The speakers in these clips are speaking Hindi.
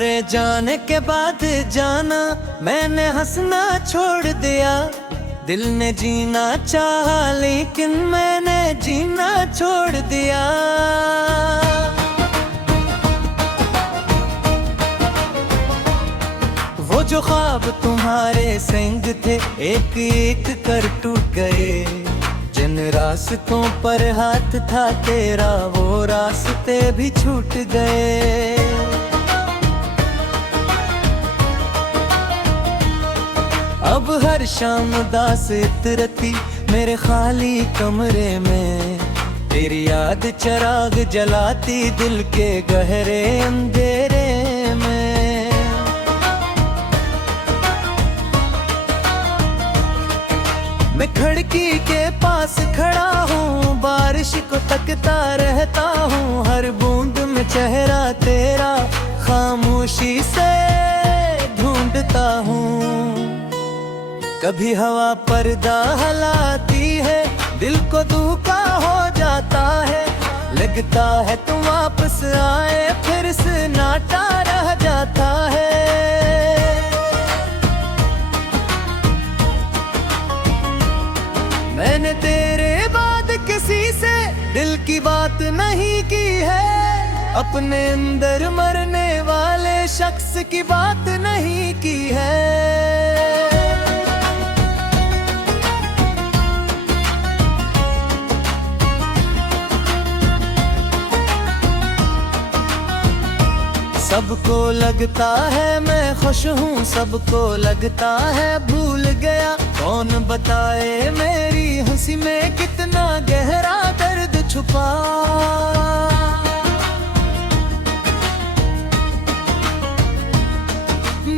तुम्हारे जाने के बाद जाना मैंने हंसना छोड़ दिया। दिल ने जीना चाहा लेकिन मैंने जीना छोड़ दिया। वो जो ख्वाब तुम्हारे संग थे एक एक कर टूट गए। जिन रास्तों पर हाथ था तेरा वो रास्ते भी छूट गए। अब हर शाम उदास इतरती मेरे खाली कमरे में तेरी याद चिराग जलाती दिल के गहरे अंधेरे में। मैं खिड़की के पास खड़ा हूँ बारिश को तकता रहता हूँ। हर बूंद में चेहरा तेरा खामोशी से ढूंढता हूँ। कभी हवा पर्दा हिलाती है दिल को धोखा हो जाता है। लगता है तुम वापस आए फिर सन्नाटा रह जाता है। मैंने तेरे बाद किसी से दिल की बात नहीं की है। अपने अंदर मरने वाले शख्स की बात नहीं की है। सबको लगता है मैं खुश हूँ सबको लगता है भूल गया। कौन बताए मेरी हंसी में कितना गहरा दर्द छुपा।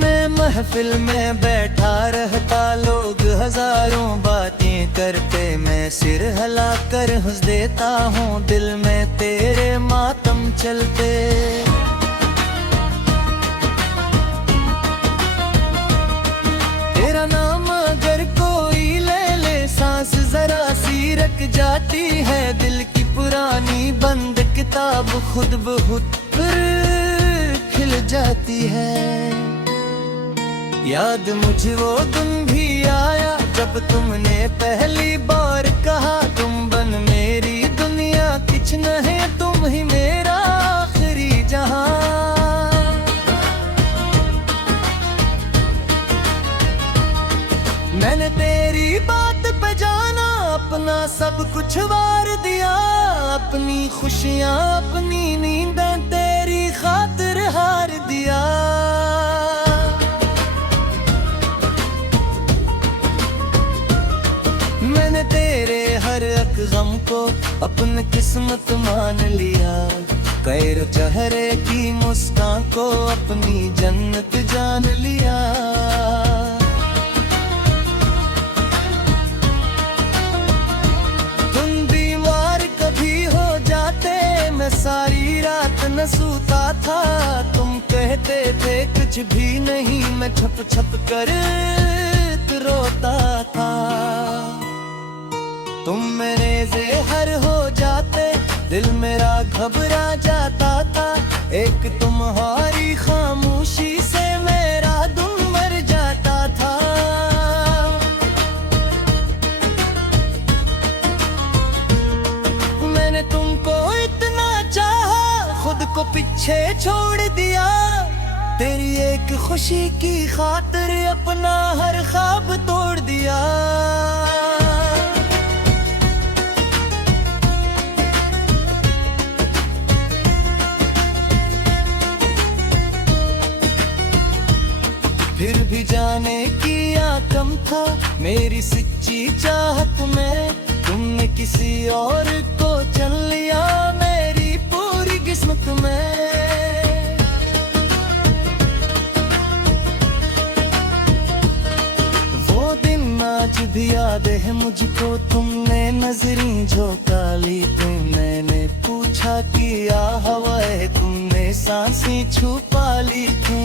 मैं महफिल में बैठा रहता लोग हजारों बातें करते मैं सिर हिला कर हंस देता हूँ। दिल में तेरे मातम चलते। तेरा नाम अगर कोई ले ले सांस जरा सी रक जाती है। दिल की पुरानी बंद किताब खुद ब खुद फिर खिल जाती है। याद मुझे वो दिन भी आया जब तुमने पहली बार कहा तुम बन मेरी दुनिया कुछ नहीं तुम ही मेरा आखिरी जहां। मैंने तेरी बात पे जाना अपना सब कुछ वार दिया। अपनी खुशियाँ अपनी नींदें तेरी खातिर हार दिया। मैंने तेरे हर एक गम को अपनी किस्मत मान लिया। गैर चेहरे की मुस्कान को अपनी जन्नत जान लिया। मैं सारी रात न सोता था तुम कहते थे कुछ भी नहीं मैं छप छप कर रोता था। तुम मेरे ज़हर हो जाते दिल मेरा घबरा जाता था। एक तुम्हारी खामोशी से मेरा दिल मर जाता था। मैंने तुमको खुद को पीछे छोड़ दिया। तेरी एक खुशी की खातिर अपना हर ख्वाब तोड़ दिया। फिर भी जाने किया कम था मेरी सच्ची चाहत में। तुमने किसी और को चल लिया मेरी पूरी किस्मत में। वो दिन आज भी याद है मुझको तुमने नजरें झोंका ली थी। मैंने पूछा कि या हवा है तुमने सांसें छुपा ली थी।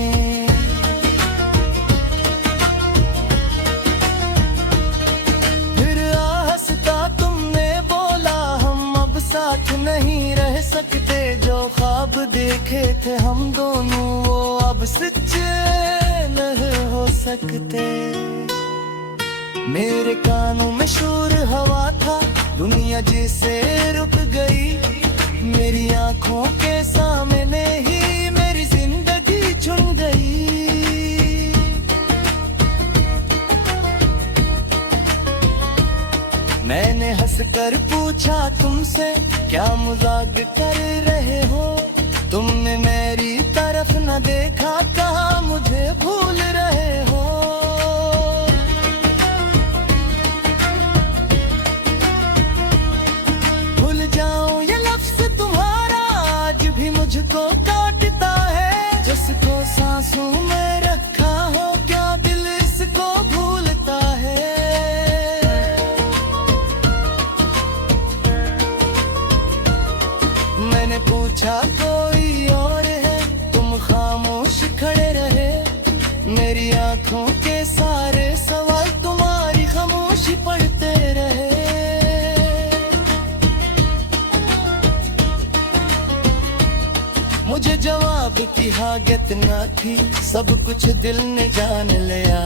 फिर हंसता तुमने बोला हम अब साथ नहीं रह सकते। जो ख्वाब देखे थे हम दोनों वो अब सच्चे नहीं हो सकते। मेरे कानों में शोर हवा था, दुनिया जिसे रुक गई। मेरी आंखों के सामने ही मेरी जिंदगी चुन गई। मैंने हंसकर पूछा तुमसे, क्या मजाक कर रहे हो? तुमने मेरी तरफ न देखा, कहा मुझे भूल रहे हो। भूल जाऊं ये लफ्ज़ तुम्हारा आज भी मुझको काटता है। जिसको सांसों में रखा हो, क्या दिल इसको भूलता है? मैंने पूछा कोई और है, तुम खामोश खड़े रहे। मेरी आंखों के सारे सवाल तुम्हारी खामोशी पढ़ते रहे। मुझे जवाब की हाजत न थी, सब कुछ दिल ने जान लिया।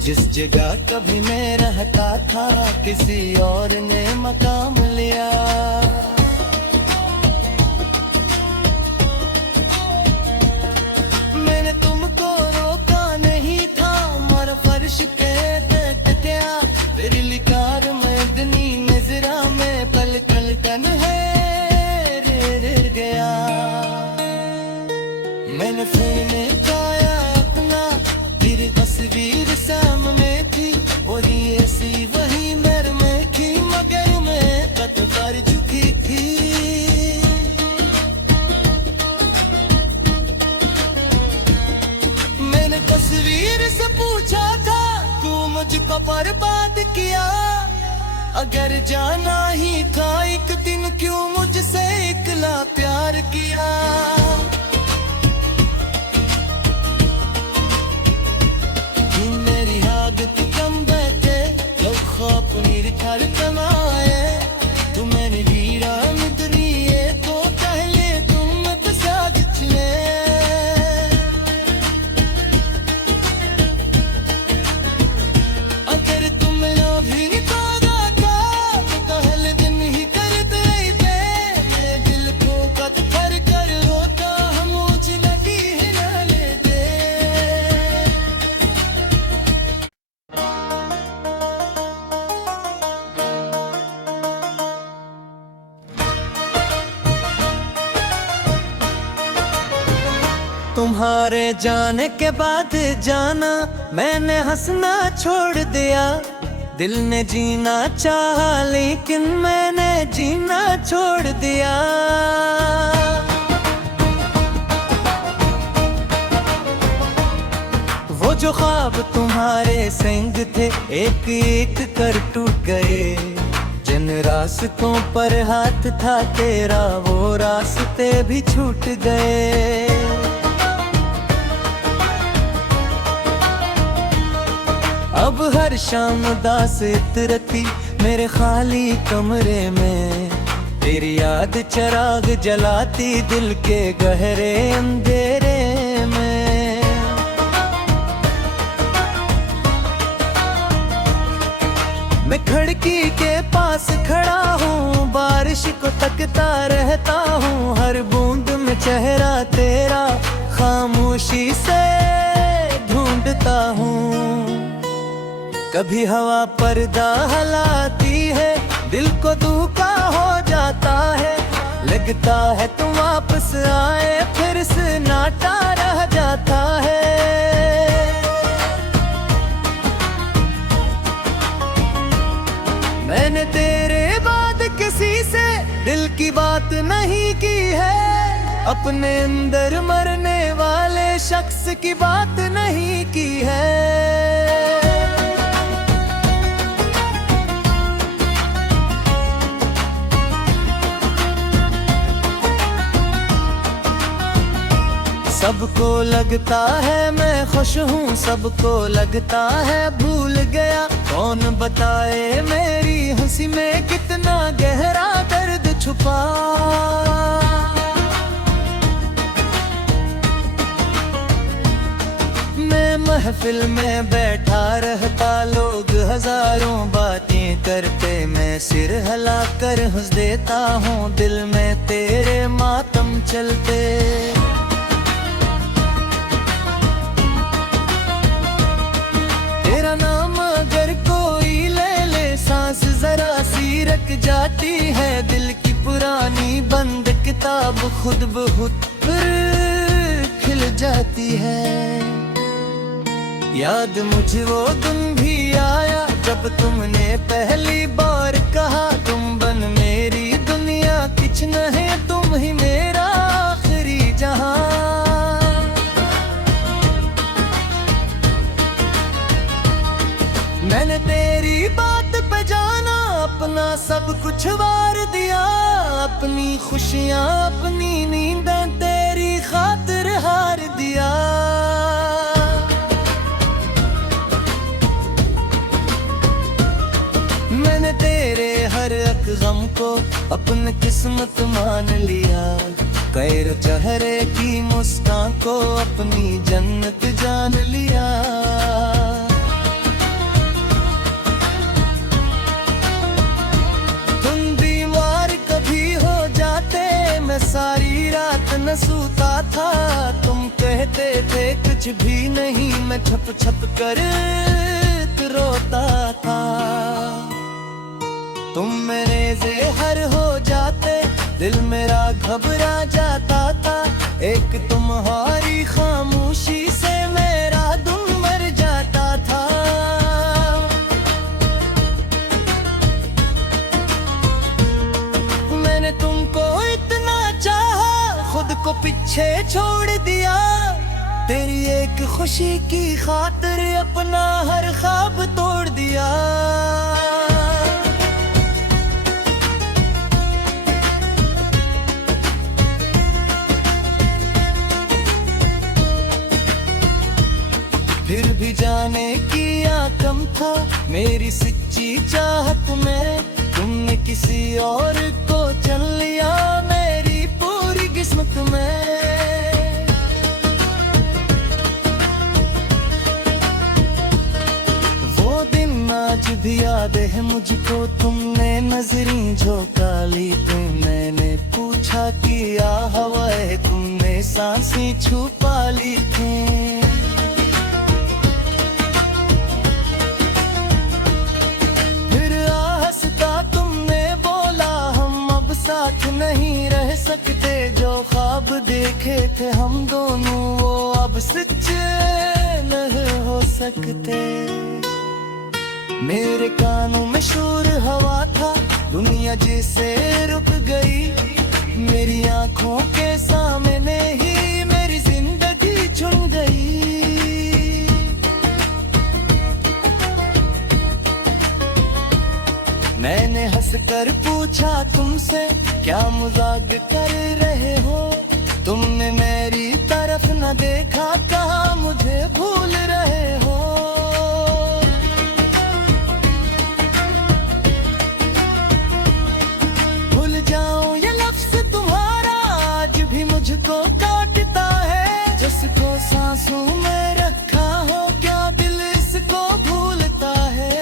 जिस जगह कभी मैं रहता था, किसी और ने मकाम लिया। मैंने तुमको रोका नहीं था, मर फर्श पे टकया। तेरी लिकार में दनी नजरा में पल पल तन है रे गया। मैंने फिर पाया अपना, तेरी तस्वीर सामने थी। और ये सी वही मेरे में थी, मगर मैं कत कर चुकी थी। मैंने तस्वीर से पूछा था, तू मुझको बर्बाद किया। अगर जाना ही था एक दिन, क्यों मुझसे इकला प्यार किया? कम बैठे लोग ख्वाब मेरे थार कमाए। तू मैंने वीरा मित्रिए तो पहले तुम प्रसाद छिए। अगर तुम भी नहीं पागा था, तो कहल दिन ही करते थे। मेरे दिल को कद भर कर होता, हम मुझे लगी है ना लेते। तुम्हारे जाने के बाद जाना, मैंने हंसना छोड़ दिया। दिल ने जीना चाहा, लेकिन मैंने जीना छोड़ दिया। वो जो ख्वाब तुम्हारे संग थे, एक एक कर टूट गए। जिन रास्तों पर हाथ था तेरा, वो रास्ते भी छूट गए। अब हर शाम उदास इतरती मेरे खाली कमरे में। तेरी याद चिराग जलाती दिल के गहरे अंधेरे में। मैं खिड़की के पास खड़ा हूँ, बारिश को तकता रहता हूँ। हर बूंद में चेहरा तेरा खामोशी से ढूंढता हूँ। कभी हवा पर्दा हलाती है, दिल को धोखा हो जाता है। लगता है तुम वापस आए, फिर सन्नाटा रह जाता है। मैंने तेरे बाद किसी से दिल की बात नहीं की है। अपने अंदर मरने वाले शख्स की बात नहीं की है। सबको लगता है मैं खुश हूँ, सबको लगता है भूल गया। कौन बताए मेरी हंसी में कितना गहरा दर्द छुपा। महफिल में बैठा रहता, लोग हजारों बातें करते, मैं सिर हिला कर हंस देता हूँ, दिल में तेरे मातम चलते। तेरा नाम अगर कोई ले ले, सांस जरा सी रक जाती है, दिल की पुरानी बंद किताब खुद ब खुद खिल जाती है। याद मुझे वो दिन भी आया जब तुमने पहली बार कहा, तुम बन मेरी दुनिया किछ न है, तुम ही मेरा आखिरी जहां। मैंने तेरी बात पे जाना, अपना सब कुछ वार दिया, अपनी खुशियां अपनी नींदें तेरी खातिर हार दिया। मैंने तेरे हर एक गम को अपनी किस्मत मान लिया, गैर चेहरे की मुस्कान को अपनी जन्नत जान लिया। तुम बीमार कभी हो जाते, मैं सारी रात न सोता था, तुम कहते थे कुछ भी नहीं, मैं छप छप कर रोता था। तुम मेरे ज़हर हो जाते, दिल मेरा घबरा जाता था, एक तुम्हारी खामोशी से मेरा दिल मर जाता था। मैंने तुमको इतना चाहा, खुद को पीछे छोड़ दिया, तेरी एक खुशी की खातिर अपना हर ख्वाब तोड़ दिया। फिर भी जाने किया कम था मेरी सच्ची चाहत में, तुमने किसी और को चुन लिया मेरी पूरी किस्मत में। वो दिन आज भी याद है मुझको, तुमने नजरें झोंका ली थी, मैंने पूछा किया हवा है, तुमने सांसें छुपा ली थी। साथ नहीं रह सकते, जो ख्वाब देखे थे हम दोनों वो अब सच नहीं हो सकते। मेरे कानों में शोर हवा था, दुनिया जैसे रुक गई, मेरी आंखों के सामने ही मेरी जिंदगी चुन गई। मैंने हंसकर पूछा तुमसे, क्या मजाक कर रहे हो, तुमने मेरी तरफ न देखा, कहा मुझे भूल रहे हो। भूल जाऊं ये लफ्ज़ तुम्हारा आज भी मुझको काटता है, जिसको सांसों में रखा हो क्या दिल इसको भूलता है।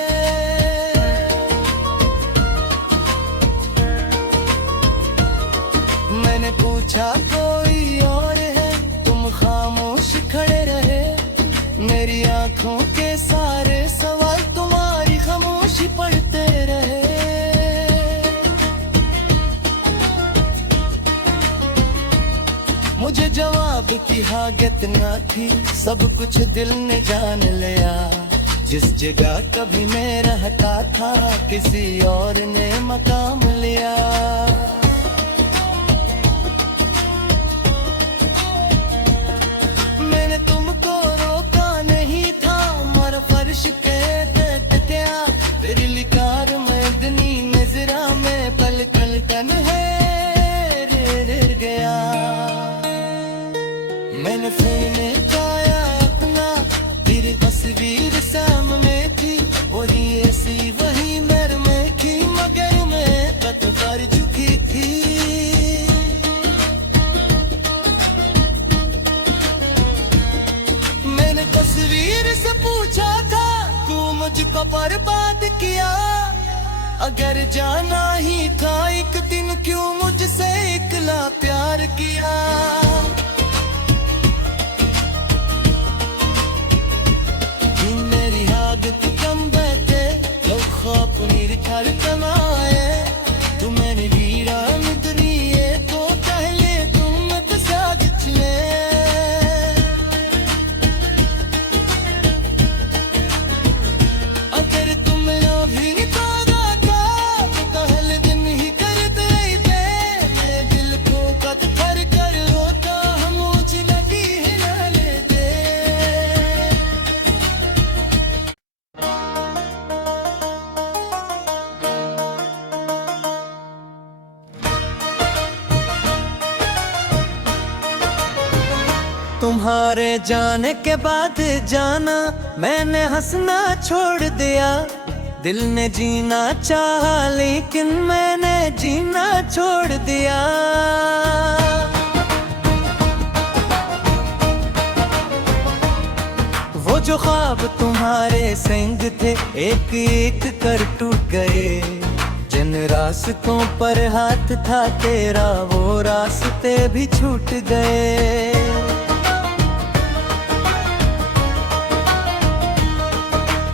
मैंने पूछा कोई और है, तुम खामोश खड़े रहे, मेरी आंखों के सारे सवाल तुम्हारी खामोशी पढ़ते रहे। मुझे जवाब की हाजत न थी, सब कुछ दिल ने जान लिया, जिस जगह कभी मैं रहता था किसी और ने मकाम लिया। फर्श के क्या बिरली कार में दनी नजरा में पल पल कन है रे गया। मैंने फोन पाया अपना, तेरी तस्वीर सामने थी, और ये सी वही मेरे में की, मगर मैं पत कर चुकी मुझको बर्बाद किया। अगर जाना ही था एक दिन क्यों मुझसे इकला प्यार किया। मेरी आदत कम बैठे लोग ख्वाब मेरे घर कमाए। तू मैंने वीरा मिदरिए तो पहले तुम बसागच में। अगर तुम भी तारा था तो पहले दिन ही कर दे। मेरे दिल को कद भर कर रोता हम मुझे लगी हिला ले दे। तुम्हारे जाने के बाद जाना मैंने हंसना छोड़ दिया। दिल ने जीना चाहा लेकिन मैंने जीना छोड़ दिया। वो जो ख्वाब तुम्हारे संग थे एक एक कर टूट गए। जिन रास्तों पर हाथ था तेरा वो रास्ते भी छूट गए।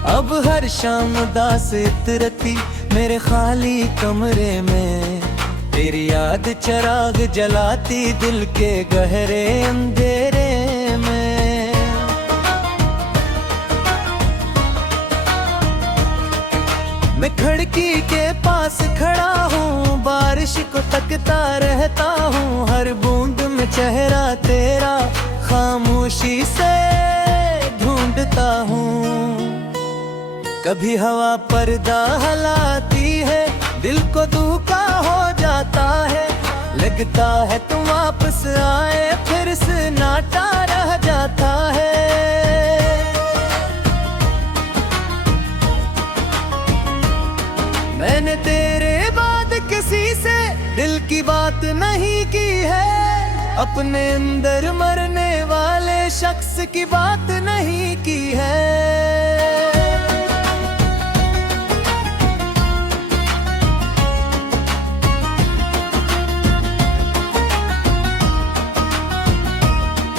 अब हर शाम दास इतरती मेरे खाली कमरे में। तेरी याद चिराग जलाती दिल के गहरे अंधेरे में। मैं खिड़की के पास खड़ा हूँ बारिश को तकता रहता हूँ। हर बूंद में चेहरा तेरा खामोशी से ढूंढता हूँ। कभी हवा पर्दा हलाती है दिल को धोखा हो जाता है। लगता है तुम वापस आए फिर सन्नाटा रह जाता है। मैंने तेरे बाद किसी से दिल की बात नहीं की है। अपने अंदर मरने वाले शख्स की बात नहीं की है।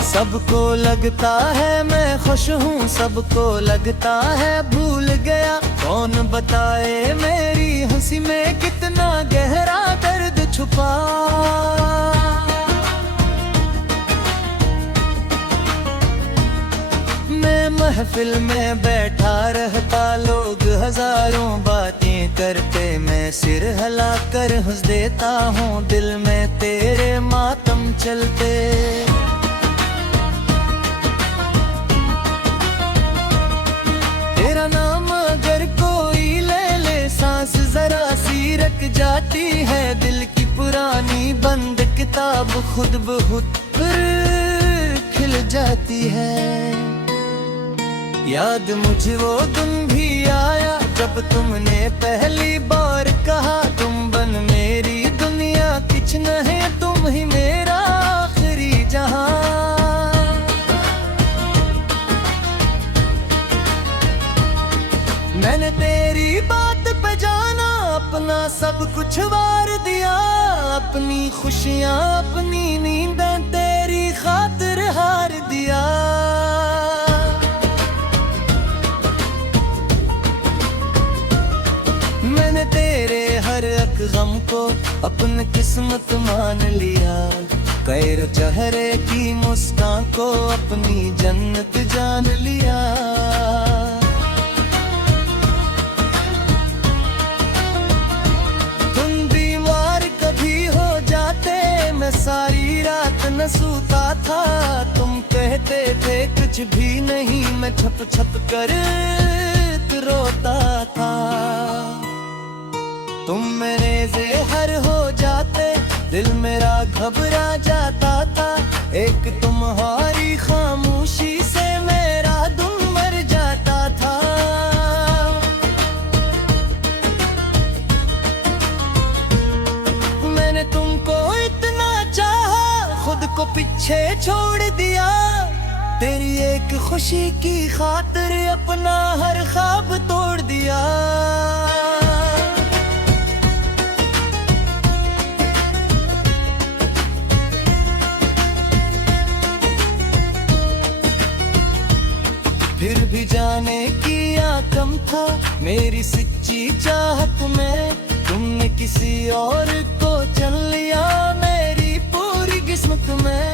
सबको लगता है मैं खुश हूँ सबको लगता है भूल गया। कौन बताए मेरी हंसी में कितना गहरा दर्द छुपा। मैं महफिल में बैठा रहता लोग हजारों बातें करते। मैं सिर हिला कर हंस देता हूँ दिल में तेरे मातम चलते। तेरा नाम अगर कोई ले ले सांस जरा सी रख जाती है। दिल की पुरानी बंद किताब खुद ब खुद खिल जाती है। याद मुझे वो दिन भी आया जब तुमने पहली बार कहा तुम बन मेरी दुनिया कुछ न है तुम ही मेरा आखिरी जहां। मैंने तेरी बात पे जाना अपना सब कुछ वार दिया। अपनी खुशियाँ अपनी नींदें तेरी खातिर हार दिया। मैंने तेरे हर एक गम को अपनी किस्मत मान लिया। गैर चेहरे की मुस्कान को अपनी जन्नत जान लिया। मैं सारी रात न सोता था तुम कहते थे कुछ भी नहीं। मैं छप छप कर रोता था। तुम मेरे ज़हर हो जाते दिल मेरा घबरा जाता था। एक तुम्हारी खामोशी से मेरा दिल मर जाता था। मैंने तुमको खुद को पीछे छोड़ दिया। तेरी एक खुशी की खातिर अपना हर ख्वाब तोड़ मेरी सच्ची चाहत में तुमने किसी और को चुन लिया, मेरी पूरी किस्मत में।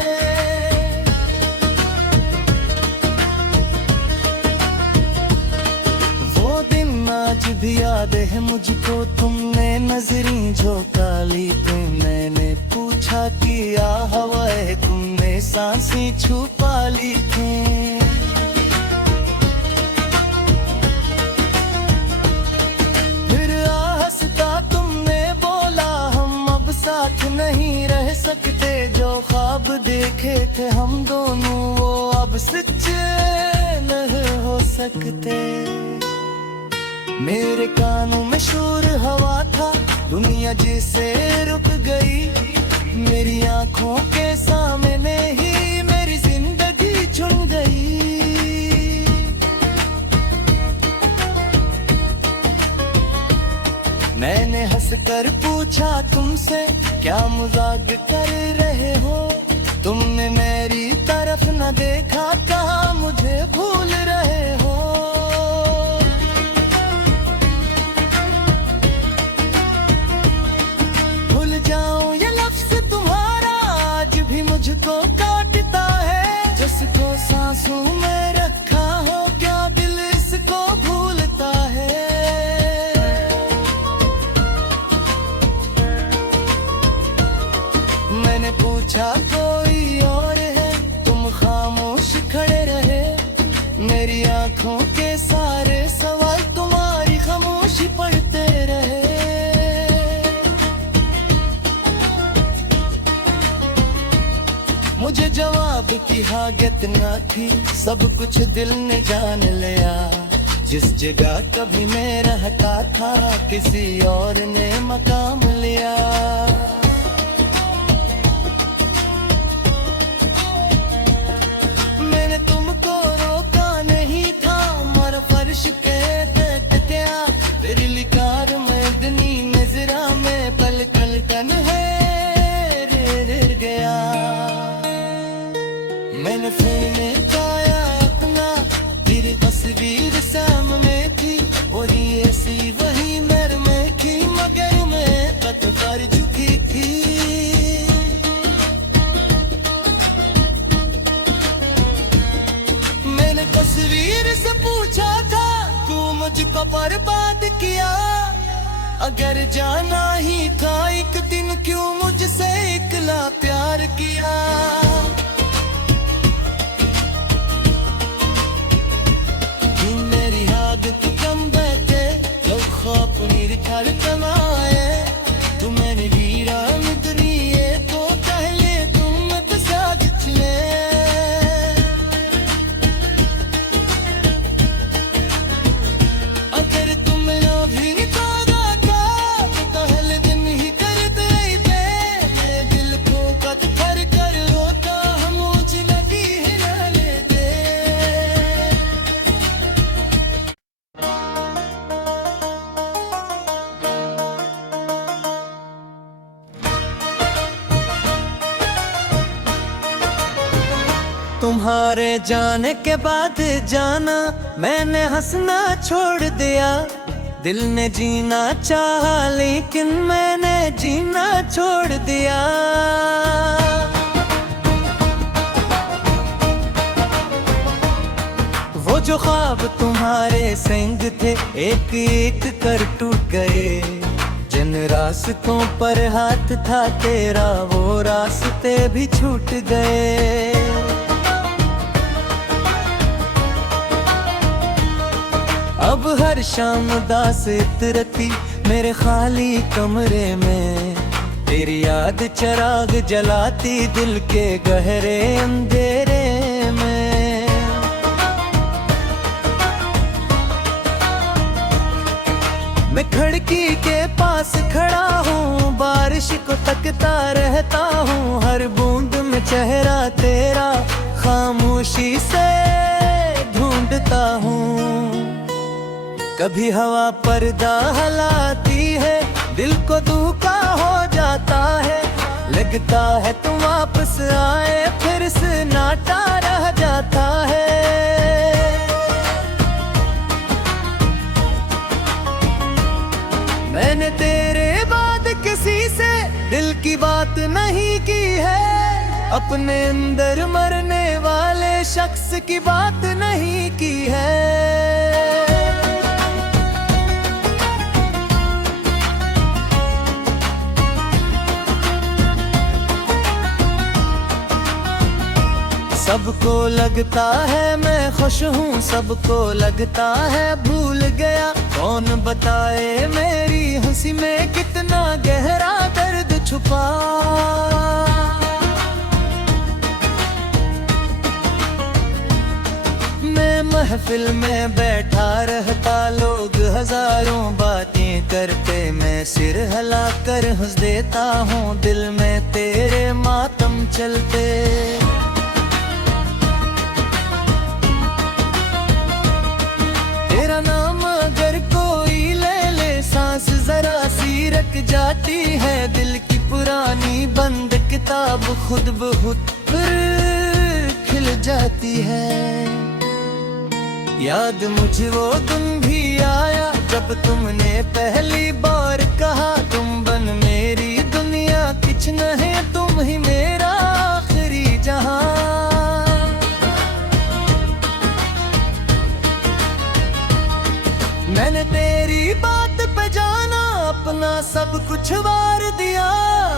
वो दिन आज भी याद है मुझको, तुमने नजरें झोंका ली थी, मैंने पूछा किया हवा है, तुमने सांसें छुपा ली थी। फिर आहस्ता तुमने बोला हम अब साथ नहीं रह सकते, जो ख्वाब देखे थे हम दोनों वो अब सच्चे नहीं हो सकते। मेरे कानों में शोर हवा था, दुनिया जैसे रुक गई, मेरी आंखों के सामने ही मेरी जिंदगी चुन गई। मैंने हंसकर पूछा तुमसे, क्या मजाक कर रहे हो, तुमने मेरी तरफ न देखा, कहा मुझे भूल रहे हो। भूल जाऊं ये लफ्ज़ तुम्हारा आज भी मुझको काटता है, जिसको सांसों में रखा हो क्या दिल इसको भूलता है। मैंने पूछा कोई और है, तुम खामोश खड़े रहे, मेरी आंखों के सारे सवाल तुम्हारी खामोशी पढ़ते रहे। मुझे जवाब की हाजत न थी, सब कुछ दिल ने जान लिया, जिस जगह कभी मैं रहता था किसी और ने मकाम लिया। मैंने तुमको रोका नहीं था, मर फर्श के तकिया, तेरी लिकार में दनी नजरा में पल पल तन है रे गया। मैंने फिर में पाया अपना, तेरी तस्वीर सामने थी, और ये सी वही मेरे में थी, मगर मैं कत कर चुकी थी। मैंने तस्वीर से पूछा था, तू मुझको बर्बाद किया, अगर जाना ही था एक दिन क्यों मुझसे इकला प्यार किया। मेरी आदत कम बैठे जो खौफ मेरे घर कमाए, तू मैंने वीरान दुनिया तो पहले तुम मत साथ ले। अगर तुम भी निकाला था तो पहले दिन ही कर दे, मेरे दिल को कद भर कर रोता हम मुझे लगी है ना ले दे। तुम्हारे जाने के बाद जाना मैंने हंसना छोड़ दिया, दिल ने जीना चाहा लेकिन मैंने जीना छोड़ दिया। वो जो ख्वाब तुम्हारे संग थे एक एक कर टूट गए, जिन रास्तों पर हाथ था तेरा वो रास्ते भी छूट गए। अब हर शाम उदास इतरती मेरे खाली कमरे में, तेरी याद चिराग जलाती दिल के गहरे अंधेरे में। मैं खिड़की के पास खड़ा हूँ, बारिश को तकता रहता हूँ, हर बूंद में चेहरा तेरा खामोशी से ढूंढता हूँ। कभी हवा पर्दा हलाती है, दिल को धोखा हो जाता है, लगता है तुम वापस आए फिर सन्नाटा रह जाता है। मैंने तेरे बाद किसी से दिल की बात नहीं की है, अपने अंदर मरने वाले शख्स की बात नहीं की है। सबको लगता है मैं खुश हूँ, सबको लगता है भूल गया। कौन बताए मेरी हंसी में कितना गहरा दर्द छुपा। मैं महफिल में बैठा रहता, लोग हजारों बातें करते, मैं सिर हिला कर हंस देता हूँ, दिल में तेरे मातम चलते। तेरा नाम अगर कोई ले ले, सांस जरा सी रक जाती है, दिल की पुरानी बंद किताब खुद ब खुद फिर खिल जाती है। याद मुझे वो दिन भी आया जब तुमने पहली बार कहा, तुम बन मेरी दुनिया कुछ नहीं, तुम ही मेरा आखिरी जहां। मैंने तेरी बात पे जाना, अपना सब कुछ वार दिया,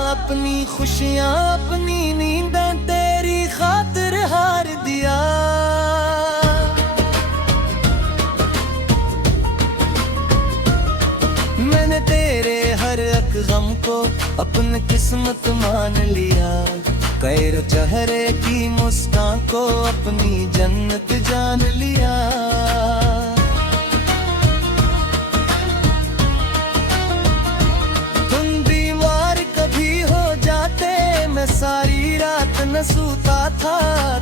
अपनी खुशियां अपनी नींदें तेरी खातिर हार दिया। मैंने तेरे हर एक गम को अपनी किस्मत मान लिया, गैर चेहरे की मुस्कान को अपनी जन्नत जान लिया। मैं सारी रात न सोता था,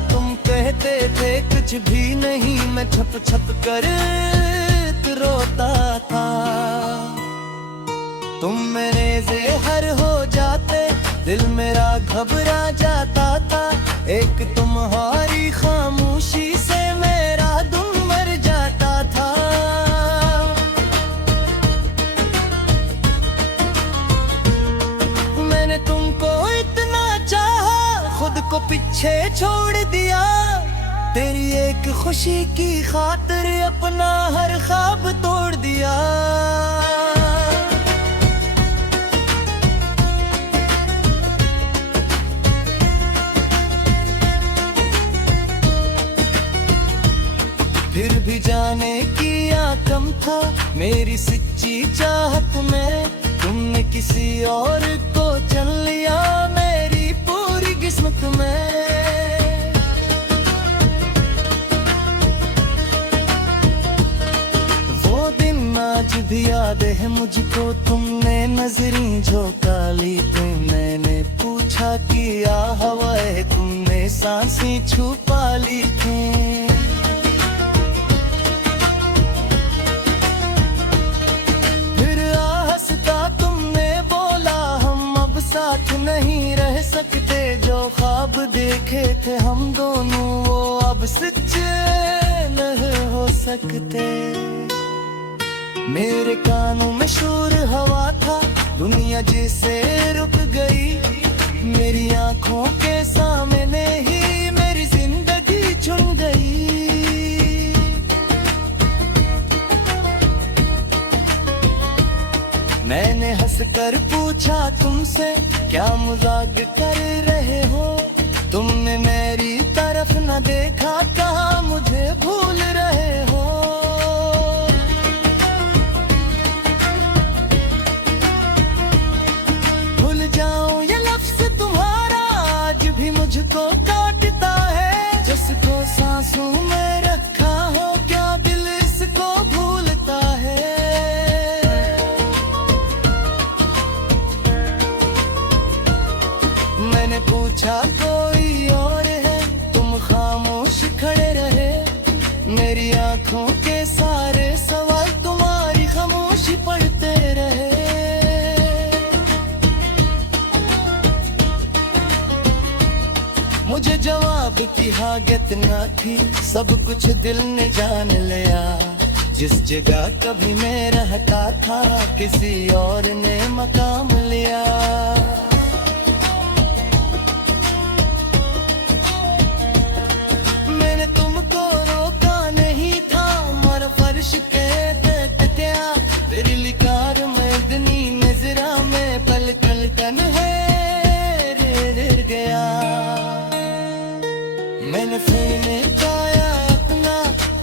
तुम कहते थे कुछ भी नहीं, मैं छप छप कर रोता था। तुम मेरे ज़हर हो जाते, दिल मेरा घबरा जाता था, एक तुम्हारी खामोशी से मेरा दिल मर जाता था। मैंने तुमको खुद को पीछे छोड़ दिया, तेरी एक खुशी की खातिर अपना हर ख्वाब तोड़ दिया। फिर भी जाने किया कम था मेरी सच्ची चाहत में, तुमने किसी और को चुन लिया मेरी पूरी किस्मत में। वो दिन आज भी याद है मुझको, तुमने नजरें झोंका ली थी, मैंने पूछा कि या हवा है, तुमने सांसें छुपा ली थी। फिर आहस्ता तुमने बोला हम अब साथ नहीं रह सकते, जो ख्वाब देखे थे हम दोनों वो अब सच्चे नहीं हो सकते। मेरे कानों में शोर हवा था, दुनिया जैसे रुक गई, मेरी आंखों के सामने ही मेरी जिंदगी चुन गई। मैंने हंसकर पूछा तुमसे क्या मजाक कर रहे हो, तुमने मेरी तरफ न देखा, कहा मुझे भूल रहे हो। भूल जाऊं ये लफ्ज तुम्हारा आज भी मुझको काटता है, जिसको सांसों में रखा हो क्या दिल इसको भूलता है। मैंने पूछा कोई और है, तुम खामोश खड़े रहे, मेरी आंखों के सारे सवाल तुम्हारी खामोशी पढ़ते रहे। मुझे जवाब की हाजत न थी, सब कुछ दिल ने जान लिया, जिस जगह कभी मैं रह रहता था, किसी और ने मकाम लिया। मैंने तुमको रोका नहीं था, मर फर्श के टकया, तेरी लिकार में इतनी नजरा में पल पल तन है रे गया। मैंने फिर पाया अपना,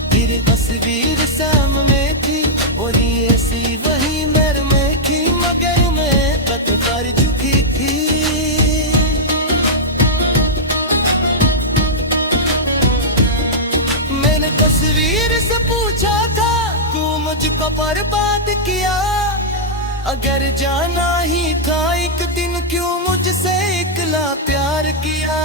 तेरी तस्वीर सामने थी, और ऐसी वही मेरे में थी, मगर मैं तक कर चुकी थी। मैंने तस्वीर से पूछा था, तू मुझको बर्बाद किया, अगर जाना ही था एक दिन क्यों मुझसे इकला प्यार किया।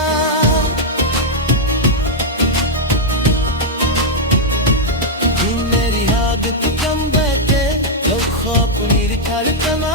मेरी आदत कम बैठे, लोग ख्वाब मेरी धड़कना